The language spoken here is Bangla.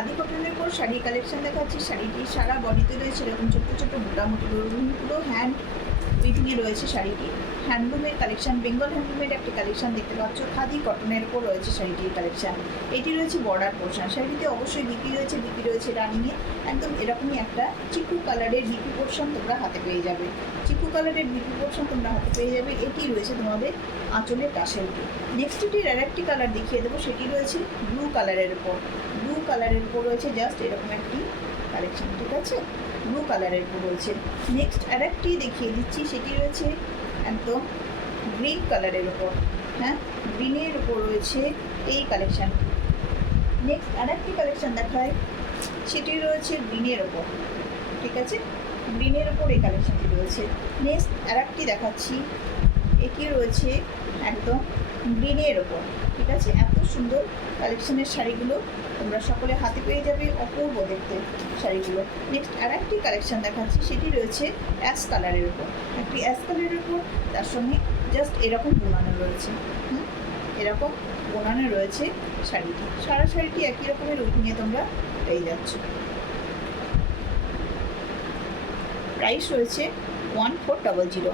খাদি কটনের উপর শাড়ি কালেকশন দেখাচ্ছি। শাড়িটি সারা বডিতে রয়েছে এরকম ছোট্ট ছোট্ট মোটামুটি পুরো হ্যান্ড উইভিংয়ে রয়েছে শাড়িটি। হ্যান্ডলুমের কালেকশন, বেঙ্গল হ্যান্ডলুমের একটি কালেকশন দেখতে পাচ্ছ। খাদি কটনের উপর রয়েছে শাড়িটির কালেকশন। এটি রয়েছে বর্ডার পোর্শন। শাড়িটিতে অবশ্যই বিপি রয়েছে রানিংয়ে। একদম এরকমই একটা চিকু কালারের বিপি পোর্শন তোমরা হাতে পেয়ে যাবে। চিকু কালারের বিপি পোর্শন তোমরা হাতে পেয়ে যাবে। এটি রয়েছে তোমাদের আঁচলের টাসেলটি। নেক্সট এটির আর একটি কালার দেখিয়ে দেবো, সেটি রয়েছে ব্লু কালারের উপর। ব্লু কালারের উপর রয়েছে জাস্ট এরকম একটি কালেকশন, ঠিক আছে? ব্লু কালারের উপর রয়েছে। নেক্সট আর একটি দেখিয়ে দিচ্ছি, সেটি রয়েছে একদম গ্রিন কালারের উপর। হ্যাঁ, গ্রিনের উপর রয়েছে এই কালেকশানটি। নেক্সট আর একটি কালেকশান দেখায়, সেটি রয়েছে গ্রিনের ওপর, ঠিক আছে? গ্রিনের ওপর এই কালেকশানটি রয়েছে। নেক্সট আর একটি দেখাচ্ছি, এটি রয়েছে একদম গ্রিনের ওপর, ঠিক আছে? এত সুন্দর কালেকশনের শাড়িগুলো তোমরা সকলে হাতে পেয়ে যাবে, অপূর্ব দেখতে শাড়িগুলো। নেক্সট আর একটি কালেকশান দেখাচ্ছি, সেটি রয়েছে অ্যাশ কালারের উপর। একটি অ্যাশ কালারের উপর তার সঙ্গে জাস্ট এরকম বোনানো রয়েছে। এরকম বোনানো রয়েছে শাড়িটি। সারা শাড়িটি একই রকমের উইভিংয়ে তোমরা পেয়ে যাচ্ছ। প্রাইস রয়েছে 1400।